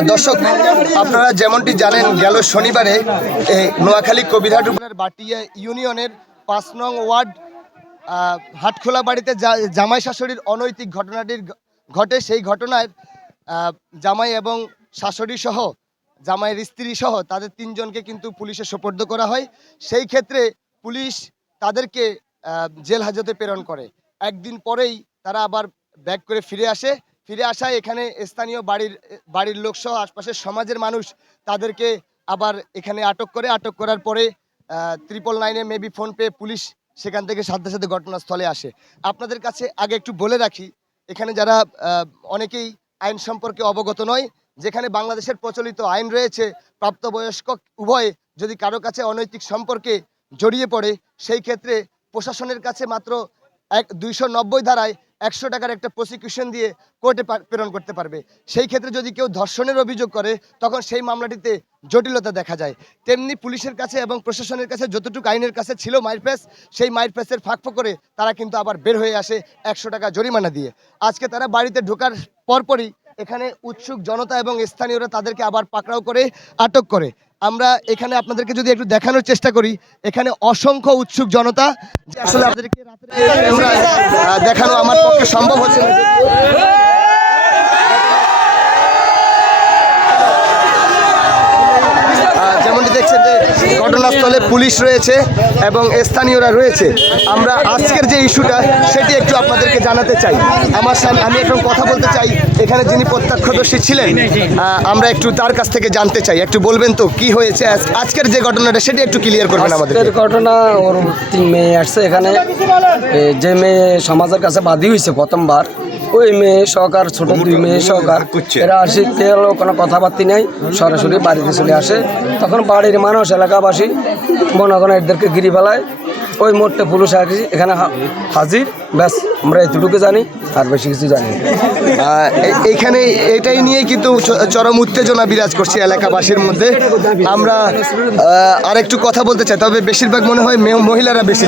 দর্শক, আপনারা যেমনটি জানেন, গেল শনিবারে নোয়াখালী কবিরহাট উপজেলার বাটিয়া ইউনিয়নের পাঁচ নং ওয়ার্ড হাটখোলা বাড়িতে জামাই শাশুড়ির অনৈতিক ঘটনাটির ঘটে সেই ঘটনায় জামাই এবং শাশুড়ি সহ, জামাইয়ের স্ত্রী সহ তাদের তিনজনকে কিন্তু পুলিশে সোপর্দ করা হয়। সেই ক্ষেত্রে পুলিশ তাদেরকে জেল হাজতে প্রেরণ করে। একদিন পরেই তারা আবার ব্যাক করে ফিরে আসে। ফিরে আসায় এখানে স্থানীয় বাড়ির বাড়ির লোক সহ আশপাশের সমাজের মানুষ তাদেরকে আবার এখানে আটক করে, আটক করার পরে ত্রিপল নাইনে মেবি ফোন পেয়ে পুলিশ সেখান থেকে সাথে সাথে ঘটনাস্থলে আসে। আপনাদের কাছে আগে একটু বলে রাখি, এখানে যারা অনেকেই আইন সম্পর্কে অবগত নয়, যেখানে বাংলাদেশের প্রচলিত আইন রয়েছে, প্রাপ্তবয়স্ক উভয়ে যদি কারও কাছে অনৈতিক সম্পর্কে জড়িয়ে পড়ে, সেই ক্ষেত্রে প্রশাসনের কাছে মাত্র এক দুইশো নব্বই ধারায় একশো টাকার একটা প্রসিকিউশন দিয়ে কোর্টে প্রেরণ করতে পারবে। সেই ক্ষেত্রে যদি কেউ ধর্ষণের অভিযোগ করে, তখন সেই মামলাটিতে জটিলতা দেখা যায়। তেমনি পুলিশের কাছে এবং প্রশাসনের কাছে যতটুকু আইনের কাছে ছিল মাইরপ্যাস সেই মাইরপ্যাসের ফাঁক করে তারা কিন্তু আবার বের হয়ে আসে একশো টাকা জরিমানা দিয়ে। আজকে তারা বাড়িতে ঢোকার পরপরই এখানে উৎসুক জনতা এবং স্থানীয়রা তাদেরকে আবার পাকড়াও করে, আটক করে। আমরা এখানে আপনাদেরকে যদি একটু দেখানোর চেষ্টা করি, এখানে অসংখ্য উৎসুক জনতা আসলে আপনাদেরকে দেখানো আমার পক্ষে সম্ভব হচ্ছে না আহ, যেমনটি দেখছেন যে ঘটনাস্থলে পুলিশ রয়েছে এবং স্থানীয়রা রয়েছে। আমরা আজকের যে ইস্যুটা সেটি একটু আপনাদেরকে জানাতে চাই। আমার সামনে আমি এখন কথা বলতে চাই এখানে যিনি প্রত্যক্ষদর্শী ছিলেন আমরা একটু তার কাছ থেকে জানতে চাই। একটু বলবেন তো কি হয়েছে? আজকের যে ঘটনাটা সেটি একটু ক্লিয়ার করবেন আমাদের ঘটনা ওর তিন মেয়ে আসছে এখানে। যে মেয়ে সমাজের কাছে বাদী হয়েছে প্রথমবার ওই মেয়ে সহকার ছোট দুই মেয়ে সহকার। এরা আসি গেল কোনো কথাবার্তি নেই সরাসরি বাড়িতে চলে আসে। তখন বাড়ির মানুষ এলাকাবাসী মনে করেন এদেরকে গিরি ফেলায়। ওই মোড়টা পুলিশ আসি এখানে হাজির ব্যাস আমরা এতটুকু জানি আর বেশি কিছু জানি না। এইখানে এটাই নিয়ে কিন্তু চ- চরম উত্তেজনা বিরাজ করছে এলাকাবাসীর মধ্যে আমরা আর একটু কথা বলতে চাই তবে বেশিরভাগ মনে হয় মেয়ে- মহিলারা বেশি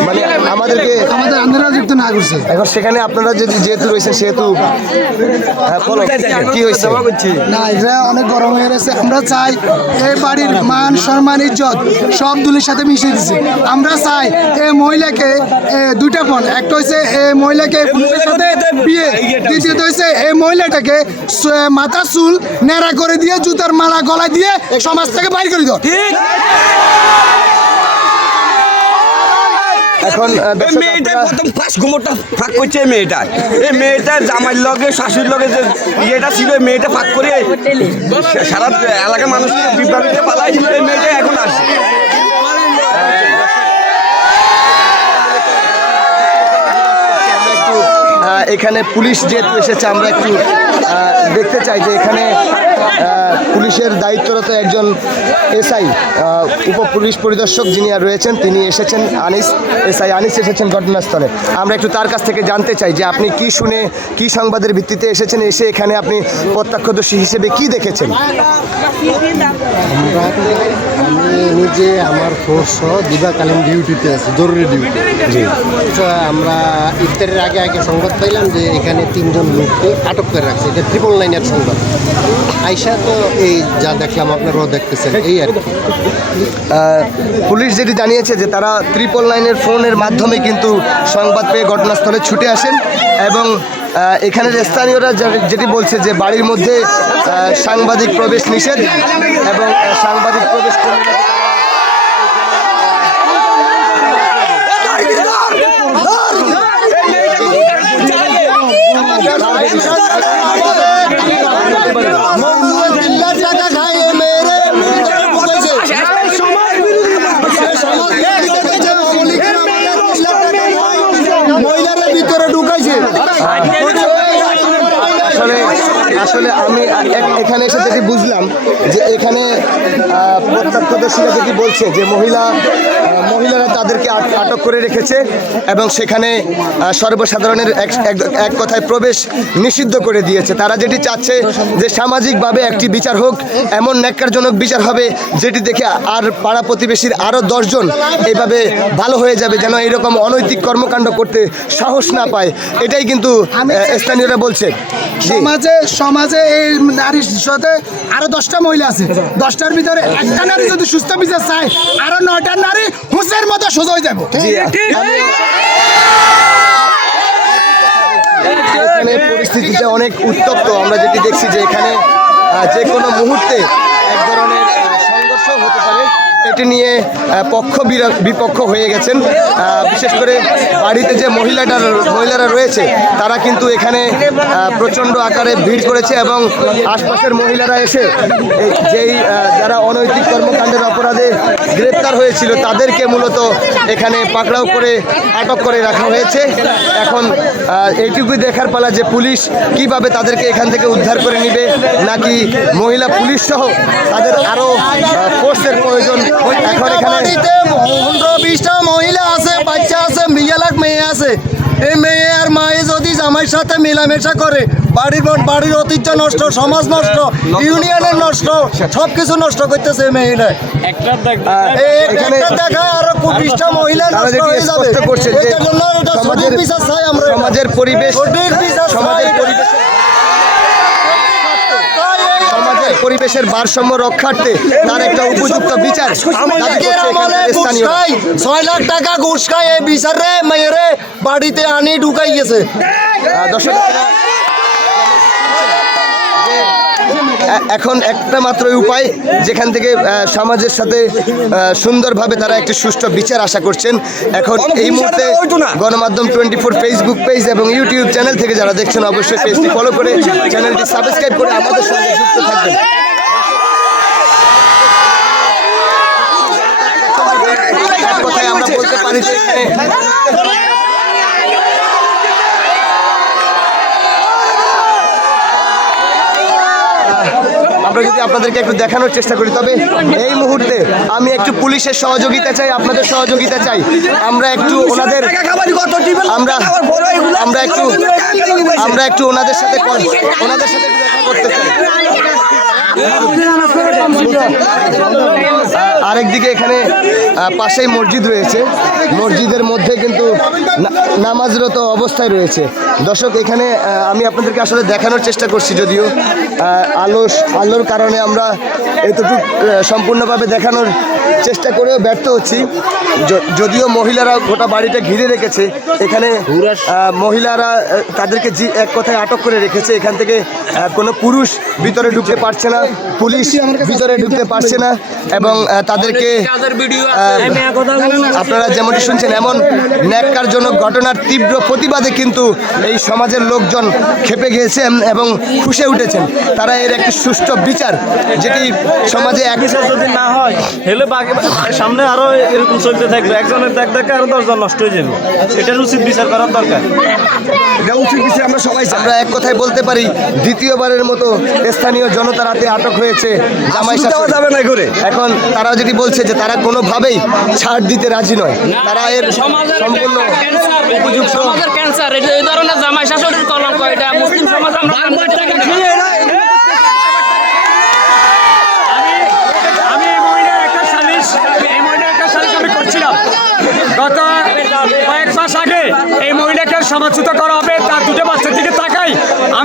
মানে সেখানে আপনারা যদি যেহেতু সেহেতু হ্যাঁ, কি হয়েছে না এটা অনেক গরম হয়ে আমরা চাই এই বাড়ির মান সম্মান ইজ্জত সব দুলের সাথে মিশিয়ে দিছি আমরা চাই এই মহিলাকে দুইটা ফোন একটা হচ্ছে এই মহিলাকে বিয়ে দ্বিতীয়ত হচ্ছে এই মহিলাটাকে মাথা চুল নেড়া করে দিয়ে জুতার মালা গলায় দিয়ে সমাজ থেকে বাইর করে দাও। এখন দর্শক মেয়েটার আপনারা- প্রথম ফার্স্ট ঘুমোরটা ফাঁক করছে এই মেয়েটা। এই জামাইয়ের লগে শাশুড়ির লগে যে ইয়েটা ছিল মেয়েটা ফাঁক করে সারা এলাকার মানুষকে বিভ্রান্তিতে পালাই এই মেয়েটা এখন আসে একটু আহ, এখানে পুলিশ যেহেতু এসেছে আমরা একটু দেখতে চাই যে এখানে পুলিশের দায়িত্বরত একজন এসআই উপ পুলিশ পরিদর্শক যিনি আর রয়েছেন তিনি এসেছেন আনিস এসআই আনিস এসেছেন ঘটনাস্থলে। আমরা একটু তার কাছ থেকে জানতে চাই যে আপনি কি শুনে কি সংবাদের ভিত্তিতে এসেছেন এসে এখানে আপনি প্রত্যক্ষদর্শী হিসেবে কি দেখেছেন? আমি নিজে আমার ফোর্স সহ দিবাকালীন ডিউটিতে আছি জরুরি ডিউটি। আমরা ইফতারের আগে আগে সংবাদ পাইলাম যে এখানে তিনজন লোককে আটক করে রাখছে। এটা ট্রিপল নাইনের সংবাদ। আইসা তো এই যা দেখলাম আপনারাও দেখতেছেন, এই আর কি। পুলিশ যেটি জানিয়েছে যে তারা ত্রিপল লাইনের ফোনের মাধ্যমে কিন্তু সংবাদ পেয়ে ঘটনাস্থলে ছুটে আসেন এবং এখানের স্থানীয়রা যেটি বলছে যে বাড়ির মধ্যে সাংবাদিক প্রবেশ নিষেধ এবং সাংবাদিক প্রবেশ মহিলারা ভিতরে ঢুকাইছে আসলে আসলে আমি এখানে এসে যেটি বুঝলাম যে এখানে প্রত্যক্ষদর্শীরা যেটি বলছে? যে মহিলা মহিলারা তাদেরকে আট- আটক করে রেখেছে এবং সেখানে সর্বসাধারণের এক কথায় প্রবেশ নিষিদ্ধ করে দিয়েছে। তারা যেটি চাচ্ছে যে সামাজিকভাবে একটি বিচার হোক এমন ন্যাক্কারজনক বিচার হবে যেটি দেখে আর পাড়া প্রতিবেশীর আরও দশজন এইভাবে ভালো হয়ে যাবে যেন এরকম অনৈতিক কর্মকাণ্ড করতে সাহস না পায়। এটাই কিন্তু স্থানীয়রা বলছে। সমাজে সমাজে এই নারীর সাথে আরও দশটা মহিলা আছে। দশটার ভিতরে একটা নারী যদি সুস্থ বিচার চায় আরও নয়টা নারী হুসের মতো সোজা হয়ে যাব। এখানে পরিস্থিতিটা অনেক উত্তপ্ত। আমরা যেটি দেখছি যে এখানে যে কোনো মুহূর্তে এক ধরনের সংঘর্ষ হতে পারে। এটি নিয়ে পক্ষ বিপক্ষ হয়ে গেছেন। বিশেষ করে বাড়িতে যে মহিলাটা মহিলারা রয়েছে, তারা কিন্তু এখানে প্রচণ্ড আকারে ভিড় করেছে এবং আশপাশের মহিলারা এসে যেই যারা অনৈতিক কর্মকাণ্ডের অপরাধে গ্রেপ্তার হয়েছিল, তাদেরকে মূলত এখানে পাকড়াও করে আটক করে রাখা হয়েছে। এখন এইটুকুই দেখার পালা যে পুলিশ কীভাবে তাদেরকে এখান থেকে উদ্ধার করে নিবে, নাকি মহিলা পুলিশ সহ তাদের আরও ফোর্সের প্রয়োজন। এখন এখানে পনেরো বিশটা মহিলা আছে বাচ্চা আছে মেয়ে আছে। এই মেয়ে আর মায়ে যদি জামাইয়ের সাথে মেলামেশা করে বাড়ির বাড়ির ঐতিহ্য নষ্ট সমাজ নষ্ট ইউনিয়নের নষ্ট সব কিছু নষ্ট করতেছে এই মেয়েরা দেখা আরও বিশটা মহিলা নষ্ট হয়ে যাবে। সমাজের পরিবেশ সঠিক বিচার চাই সমাজের এটা। পরিবেশ তাই এই- সমাজের পরিবেশের ভারসাম্য রক্ষার্থে তার একটা উপযুক্ত বিচার ছয় লাখ টাকা ঘুষ খাই এই বিচারে মেয়েরে বাড়িতে আনি ঢুকাই গেছে। দর্শক এখন একটা মাত্র উপায় যেখান থেকে সমাজের সাথে সুন্দরভাবে তারা একটি সুষ্ঠু বিচার আশা করছেন। এখন এই মুহূর্তে গণমাধ্যম টোয়েন্টি ফোর ফেসবুক পেজ এবং ইউটিউব চ্যানেল থেকে যারা দেখছেন অবশ্যই পেজটি ফলো করে চ্যানেলটি সাবস্ক্রাইব করে আমাদের সঙ্গে যুক্ত থাকবেন এক কথায় আমরা যদি আপনাদেরকে একটু দেখানোর চেষ্টা করি তবে এই মুহূর্তে আমি একটু পুলিশের সহযোগিতা চাই আপনাদের সহযোগিতা চাই আমরা একটু ওনাদের আমরা আমরা একটু আমরা একটু ওনাদের সাথে ওনাদের সাথে একটু দেখা করতে চাই আরেকদিকে এখানে পাশেই মসজিদ রয়েছে। মসজিদের মধ্যে কিন্তু নামাজরত অবস্থায় রয়েছে। দর্শক এখানে আমি আপনাদেরকে আসলে দেখানোর চেষ্টা করছি যদিও আলো আলোর কারণে আমরা এতটুকু সম্পূর্ণভাবে দেখানোর চেষ্টা করেও ব্যর্থ হচ্ছি। যদিও মহিলারা গোটা বাড়িটা ঘিরে রেখেছে। এখানে মহিলারা তাদেরকে জি এক কথায় আটক করে রেখেছে। এখান থেকে কোনো পুরুষ ভিতরে ঢুকতে পারছে না পুলিশ ভিতরে ঢুকতে পারছে না এবং আহ, আহ, আপনারা যেমনটি শুনছেন এমন ন্যাক্কারজনক ঘটনার তীব্র প্রতিবাদে কিন্তু এই সমাজের লোকজন খেপে গিয়েছেন এবং ফুসে উঠেছেন। তারা এর একটি সুষ্ঠু বিচার যেটি সমাজে এক বিচার যদি না হয় হেলে বাকি সামনে আরও এরকম চলতে থাকবে। একজনের দেখ দেখে আরও দশজন নষ্ট হয়ে যাবে। এটার উচিত বিচার করার দরকার। এটা উচিত কিছু আমরা সবাই আমরা এক কথায় বলতে পারি দ্বিতীয়বারের মতো স্থানীয় জনতার হাতে আটক হয়েছে জামাই আসলে যাবে না করে এখন তারা যেটি বলছে যে তারা কোনোভাবেই ছাড় দিতে রাজি নয় তারা এর সম্পূর্ণ উপযুক্ত। ক্যান্সার এই ধরনের জামাই শাশুড়ির কলঙ্ক এটা মুসলিম সমাজ আমরা গত কয়েক মাস আগে এই মহিলাকে সমাজচ্যুত করা হবে তার দুটো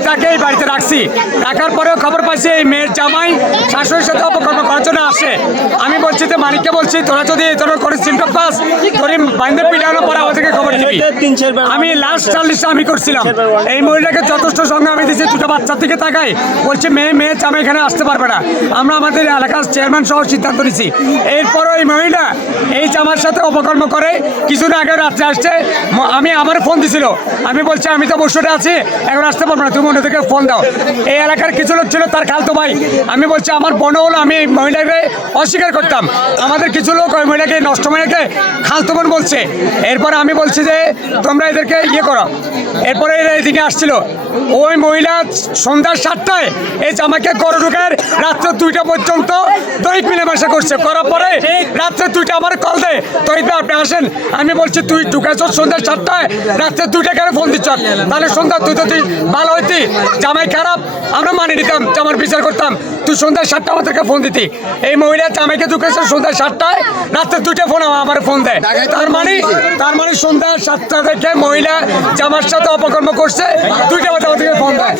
আমি তাকে এই বাড়িতে রাখছি। রাখার পরেও খবর পাইছি এই মেয়ের জামাই শাশুড়ির সাথে অপকর্ম করার জন্য আসে। আমি বলছি যে মানিককে বলছি তোরা যদি এই ধরনের করে সিমটম পাস তোর বাইন্দে পিটানোর পরে আমাদেরকে খবর দিবি আমি লাস্ট চাল্লিশটা আমি করছিলাম। এই মহিলাকে যথেষ্ট সঙ্গে আমি দিচ্ছি দুটো বাচ্চার দিকে তাকাই। বলছে মেয়ে মেয়ে জামা এখানে আসতে পারবে না। আমরা আমাদের এলাকার চেয়ারম্যান সহ সিদ্ধান্ত নিছি। এরপরও এই মহিলা এই জামার সাথে অপকর্ম করে। কিছুদিন আগে রাত্রে আসছে আমি আমার ফোন দিছিল। আমি বলছি আমি তো বসে আছি এখন আসতে পারব না তুমি অন্যদেরকে ফোন দাও। এই এলাকার কিছু লোক ছিল, তার খালতো ভাই। আমি বলছি, আমার বোন হলো, আমি মহিলাকে অস্বীকার করতাম। আমাদের কিছু লোক ওই মহিলাকে নষ্ট মহিলাকে খালতো বোন বলছে। এরপরে আমি বলছি যে, তোমরা এদেরকে ইয়ে করো। এরপরে এরা এদিকে আসছিল। ওই মহিলা সন্ধ্যা সাতটায় এই জামাকে গরু ঢুকের রাত্র দুইটা পর্যন্ত দৈহিক মিলেমিশা করছে। করার পরে রাত্রে দুইটা আমার কল দে তৈরি আপনি আসেন। আমি বলছি, তুই ঢুকেছ সন্ধ্যা সাতটায়, রাত্রে দুইটা কেন ফোন দিচ্ছ? তাহলে সন্ধ্যা তুই তো তুই ভালো হইতি? জামাই খারাপ আমরা মানি নিতাম জামার বিচার করতাম তুই সন্ধ্যা সাতটা আমাদেরকে ফোন দিতি এই মহিলা জামাইকে ঢুকেছে সন্ধ্যা সাতটায় রাত্রে দুইটা ফোন আমার ফোন দেয় তার মানে তার মানে সন্ধ্যা সাতটা থেকে মহিলা জামার সাথে অপকর্ম করছে দুইটা বাজে আমাদেরকে ফোন দেয়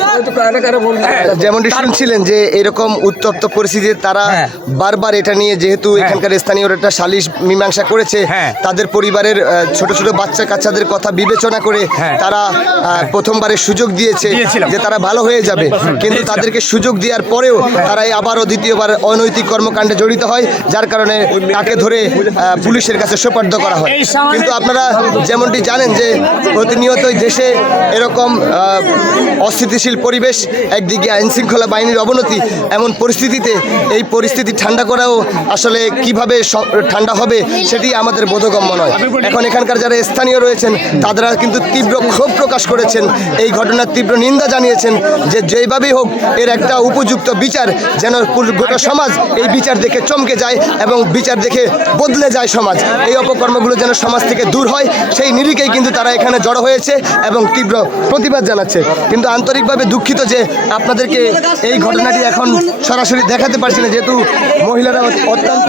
হ্যাঁ। যেমনটি শুনছিলেন যে এরকম উত্তপ্ত পরিস্থিতিতে তারা হ্যাঁ। বারবার এটা নিয়ে যেহেতু এখানকার স্থানীয় একটা সালিশ মীমাংসা করেছে হ্যাঁ। তাদের পরিবারের ছোট ছোট বাচ্চা কাচ্চাদের কথা বিবেচনা করে হ্যাঁ। তারা প্রথমবারের সুযোগ দিয়েছে। যে তারা ভালো হয়ে যাবে। কিন্তু তাদেরকে সুযোগ দেওয়ার পরেও তারা আবারও দ্বিতীয়বার অনৈতিক কর্মকাণ্ডে জড়িত হয়, যার কারণে তাকে ধরে পুলিশের কাছে সোপার্দ করা হয়। কিন্তু আপনারা যেমনটি জানেন যে প্রতিনিয়তই দেশে এরকম অস্থিতিশীল পরিবেশ, একদিকে আইনশৃঙ্খলা বাহিনীর অবনতি, এমন পরিস্থিতিতে এই পরিস্থিতি ঠান্ডা করাও আসলে কীভাবে ঠান্ডা হবে সেটি আমাদের বোধগম্য নয়। এখন এখানকার যারা স্থানীয় রয়েছেন তারা কিন্তু তীব্র ক্ষোভ প্রকাশ করেছেন। এই ঘটনার তীব্র নিন্দা জানিয়েছেন যে যেভাবেই হোক এর একটা উপযুক্ত বিচার যেন গোটা সমাজ এই বিচার দেখে চমকে যায় এবং বিচার দেখে বদলে যায় সমাজ। এই অপকর্মগুলো যেন সমাজ থেকে দূর হয় সেই নিরিখেই কিন্তু তারা এখানে জড়ো হয়েছে এবং তীব্র প্রতিবাদ জানাচ্ছে। কিন্তু আন্তরিকভাবে দুঃখিত যে আপনাদেরকে এই ঘটনাটি এখন সরাসরি দেখাতে পারছি না যেহেতু মহিলারা অত্যন্ত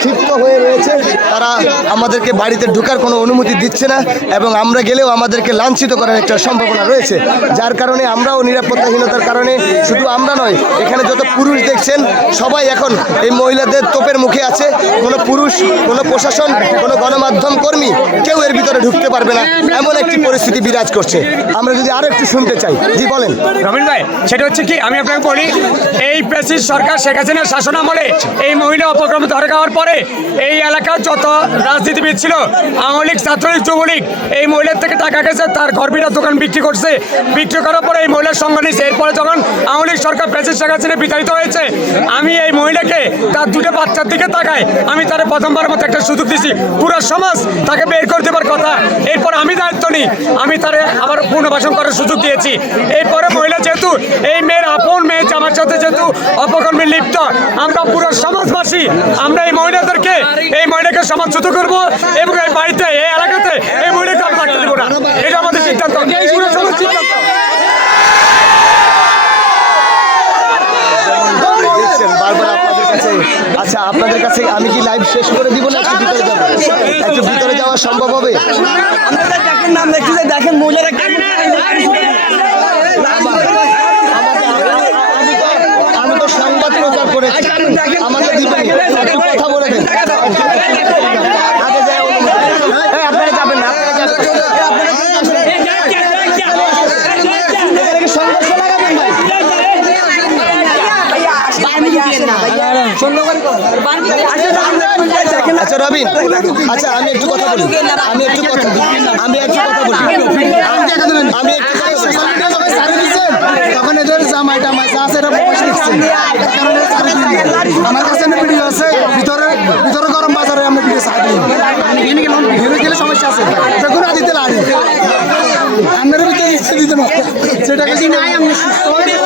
ক্ষিপ্ত হয়ে রয়েছে তারা আমাদেরকে বাড়িতে ঢোকার কোনো অনুমতি দিচ্ছে না এবং আমরা গেলেও আমাদেরকে লাঞ্ছিত করার একটা সম্ভাবনা রয়েছে যার কারণে আমরাও নিরাপত্তাহীনতার কারণে শুধু আমরা নয়, এখানে যত পুরুষ দেখছেন, সবাই এখন এই মহিলাদের তোপের মুখে আছে। কোনো পুরুষ, কোনো প্রশাসন, কোনো গণমাধ্যম কর্মী কেউ এর ভিতরে ঢুকতে পারবে না। এমন একটি পরিস্থিতি বিরাজ করছে। আমরা যদি আরও একটু শুনতে চাই, জি, বলেন। রবীন ভাই, সেটা হচ্ছে কি, আমি আপনাকে বলি, এই প্রেসিস সরকার শেখ হাসিনার শাসন আমলে এই মহিলা অপক্রম ধরে খাওয়ার পরে এই এলাকার যত রাজনীতিবিদ ছিল, আওয়ামী লীগ, ছাত্রলীগ, যুবলীগ, এই মহিলার থেকে টাকা গেছে, তার ঘরবিটা দোকান বিক্রি করছে। বিক্রি করার পরে এই মহিলার সঙ্গ নিয়েছে। এরপরে যখন আওয়ামী লীগ সরকার প্রেসিস শেখ হাসিনা বিতাড়িত হয়েছে, আমি এই মহিলাকে তার দুটো বাচ্চার দিকে তাকাই। আমি তার প্রথমবার মতো একটা সুযোগ দিছি। পুরো সমাজ তাকে বের করে দেবার কথা। এরপর আমি দায়িত্ব নিই। আমি তারে আবার পুনর্বাসন করার সুযোগ দিয়েছি। এরপরে মহিলা যেহেতু, এই মেয়ের আপন মেয়ে আমার সাথে যেহেতু অপকর্মে লিপ্ত, আমরা পুরো সমাজবাসী, আমরা এই মহিলাদেরকে, এই মহিলাকে সমাজ করব এবং এই বাড়িতে এই মহিলাকে আমরা রাখতে দেবো না এটা আমাদের সিদ্ধান্ত পুরো সমাজ সিদ্ধান্ত দেখছেন বারবার আপনাদের কাছে আচ্ছা আপনাদের কাছে আমি কি লাইভ শেষ করে দিব না, একটু ভিতরে যাব একটু ভিতরে যাওয়া সম্ভব হবে? দেখছি দেখেন আমি তো সংবাদ করেছি। আমাকে দিবেন একটু কথা বলে দেন আগে যাই অনুমতি। এই, আপনারা যাবেন না আপনারা যাবেন এখানে কি সংঘর্ষ লাগাবেন ভাই আচ্ছা রবিন আচ্ছা আমি একটু কথা বলি আমি একটু কথা আমি একটু কথা বলি। আমি তখন এদের জামাই টামাই যা আছে এটা বসে দিচ্ছে। আমার কাছে ভিডিও আছে ভিতরে ভিতরে গরম বাজারে আমি ভিডিও ছাড়ি ভেবে গেলে সমস্যা আছে। সেগুলো দিতে লাগে। আপনার ভিতরে দিতে না। সেটা কিছু নাই আমি নার্সারিলের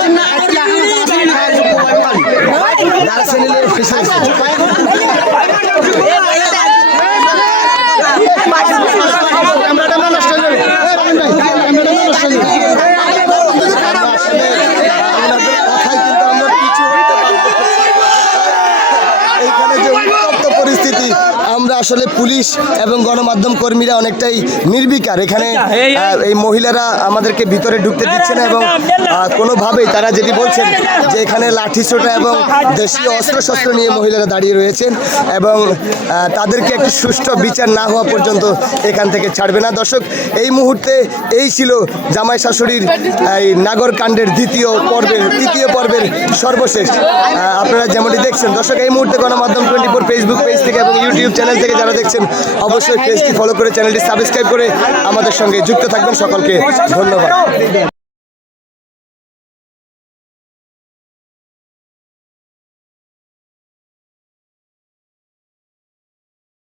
Agora, আসলে পুলিশ এবং গণমাধ্যম কর্মীরা অনেকটাই নির্বিকার। এখানে এই মহিলারা আমাদেরকে ভিতরে ঢুকতে দিচ্ছে না এবং কোনোভাবেই তারা যেটি বলছেন যে এখানে লাঠি ছোটা এবং দেশীয় অস্ত্রশস্ত্র নিয়ে মহিলারা দাঁড়িয়ে রয়েছেন এবং তাদেরকে একটি সুষ্ঠু বিচার না হওয়া পর্যন্ত এখান থেকে ছাড়বে না। দর্শক এই মুহূর্তে এই ছিল জামাই শাশুড়ির এই নাগর কাণ্ডের দ্বিতীয় পর্বের তৃতীয় পর্বের সর্বশেষ। আপনারা যেমনটি দেখছেন দর্শক এই মুহূর্তে গণমাধ্যম টোয়েন্টি ফোর ফেসবুক পেজ থেকে এবং ইউটিউব চ্যানেল থেকে যারা দেখছেন, অবশ্যই পেজটি ফলো করে চ্যানেলটি সাবস্ক্রাইব করে আমাদের সঙ্গে যুক্ত থাকবেন। সকলকে ধন্যবাদ।